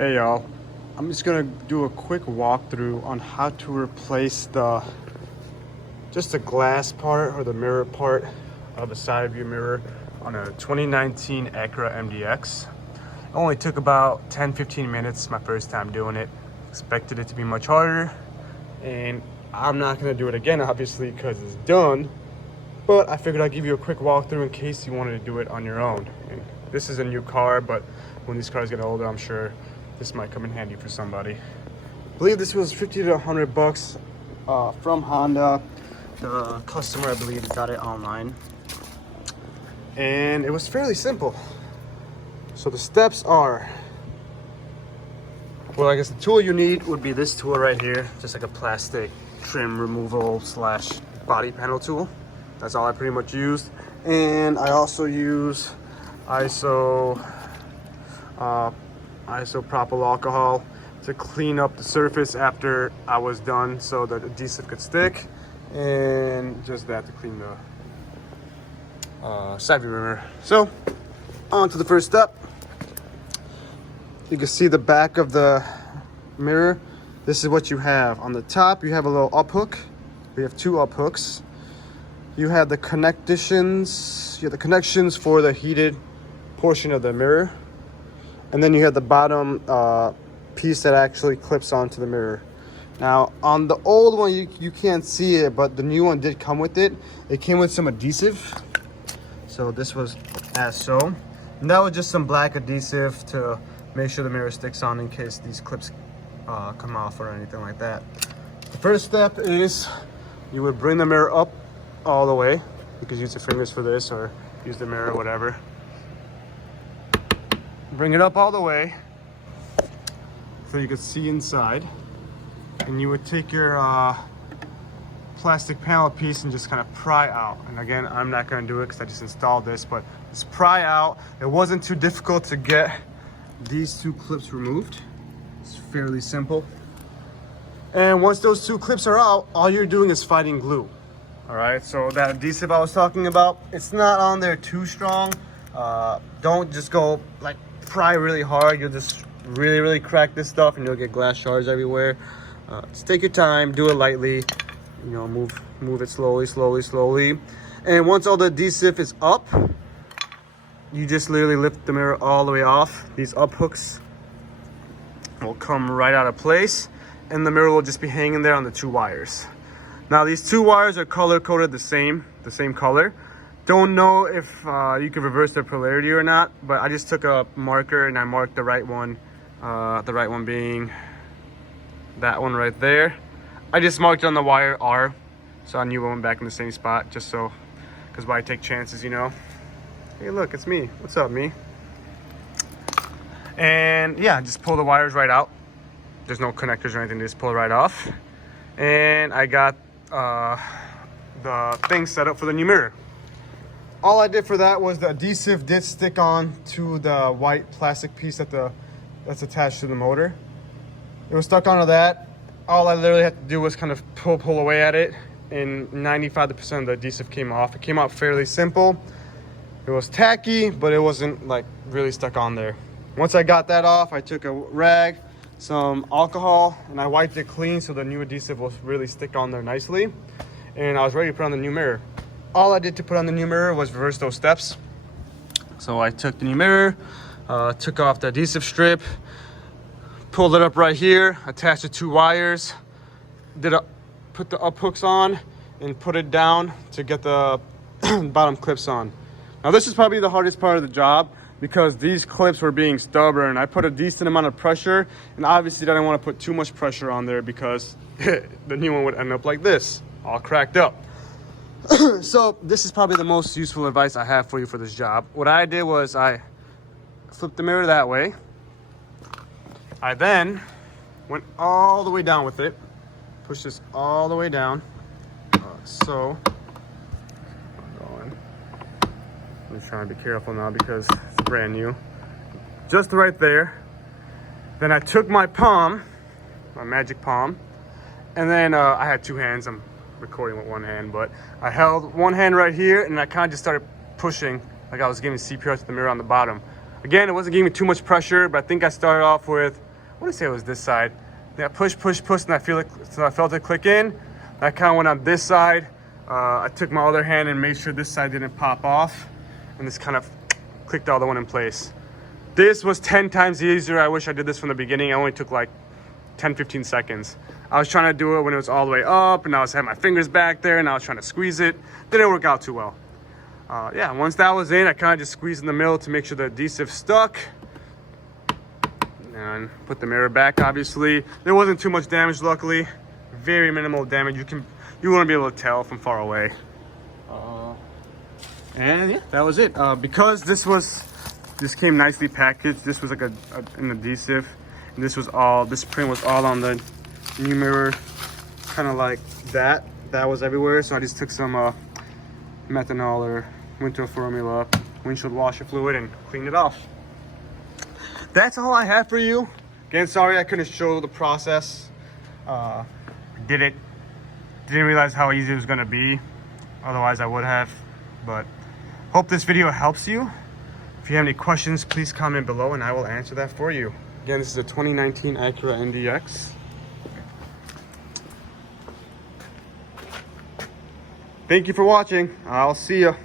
Hey y'all, I'm just gonna do a quick walkthrough on how to replace just the glass part or the mirror part of the side view mirror on a 2019 Acura MDX. It only took about 10-15 minutes my first time doing it. Expected it to be much harder, and I'm not gonna do it again obviously because it's done, but I figured I'd give you a quick walkthrough in case you wanted to do it on your own. And this is a new car, but when these cars get older, I'm sure this might come in handy for somebody. I believe this was 50 to 100 bucks from Honda. The customer, I believe, got it online. And it was fairly simple. So the steps are, well, I guess the tool you need would be this tool right here, just like a plastic trim removal slash body panel tool. That's all I pretty much used. And I also use isopropyl alcohol to clean up the surface after I was done so that adhesive could stick, and just that to clean the side view mirror. So on to the first step. You can see the back of the mirror. This is what you have. On the top you have a little up hook. We have two up hooks. You have the connections. You have the connections for the heated portion of the mirror. And then you have the bottom piece that actually clips onto the mirror. Now, on the old one, you can't see it, but the new one did come with it. It came with some adhesive. So this was as so. And that was just some black adhesive to make sure the mirror sticks on in case these clips come off or anything like that. The first step is you would bring the mirror up all the way. You could use your fingers for this or use the mirror, whatever. Bring it up all the way so you can see inside, and you would take your plastic panel piece and just kind of pry out. And again, I'm not going to do it because I just installed this, but just pry out. It wasn't too difficult to get these two clips removed. It's fairly simple. And once those two clips are out, all you're doing is fighting glue. All right, so that adhesive I was talking about, it's not on there too strong. Don't just go like pry really hard. You'll just really crack this stuff and you'll get glass shards everywhere. Just take your time, do it lightly, you know, move it slowly. And once all the adhesive is up, you just literally lift the mirror all the way off. These up hooks will come right out of place and the mirror will just be hanging there on the two wires. Now these two wires are color coded the same color. Don't know if you can reverse their polarity or not, but I just took a marker and I marked the right one being that one right there. I just marked it on the wire R, so I knew it went back in the same spot, just so, because why take chances, you know. Hey look, it's me. What's up, me? And yeah, just pull the wires right out. There's no connectors or anything, just pull it right off. And I got the thing set up for the new mirror. All I did for that was the adhesive did stick on to the white plastic piece that's attached to the motor. It was stuck onto that. All I literally had to do was kind of pull away at it, and 95% of the adhesive came off. It came out fairly simple. It was tacky, but it wasn't like really stuck on there. Once I got that off, I took a rag, some alcohol, and I wiped it clean so the new adhesive will really stick on there nicely. And I was ready to put on the new mirror. All I did to put on the new mirror was reverse those steps. So I took the new mirror, took off the adhesive strip, pulled it up right here, attached the two wires, put the up hooks on, and put it down to get the bottom clips on. Now this is probably the hardest part of the job because these clips were being stubborn. I put a decent amount of pressure, and obviously I didn't want to put too much pressure on there because the new one would end up like this, all cracked up. So this is probably the most useful advice I have for you for this job. What I did was I flipped the mirror that way. I then went all the way down with it, pushed this all the way down. So I'm trying to be careful now because it's brand new. Just right there. Then I took my palm, my magic palm, and then I had two hands. I'm recording with one hand, but I held one hand right here and I kind of just started pushing like I was giving CPR to the mirror on the bottom. Again, it wasn't giving me too much pressure, but I think I started off with want to say it was this side. Yeah, push, and I felt it click in. I kind of went on this side. I took my other hand and made sure this side didn't pop off, and this kind of clicked the other one in place. This was 10 times easier. I wish I did this from the beginning. I only took like 10-15 seconds. I was trying to do it when it was all the way up, and I had my fingers back there, and I was trying to squeeze it. Didn't work out too well. Yeah, once that was in, I kind of just squeezed in the middle to make sure the adhesive stuck. And put the mirror back, obviously. There wasn't too much damage, luckily. Very minimal damage. You wouldn't be able to tell from far away. And yeah, that was it. Because this came nicely packaged. This was like an adhesive. And this print was all on the new mirror. Kind of like that. That was everywhere. So I just took some methanol or winter formula, windshield washer fluid, and cleaned it off. That's all I have for you. Again, sorry I couldn't show the process. Did it. Didn't realize how easy it was gonna be. Otherwise I would have. But hope this video helps you. If you have any questions, please comment below and I will answer that for you. Again, this is a 2019 Acura MDX. Thank you for watching. I'll see you.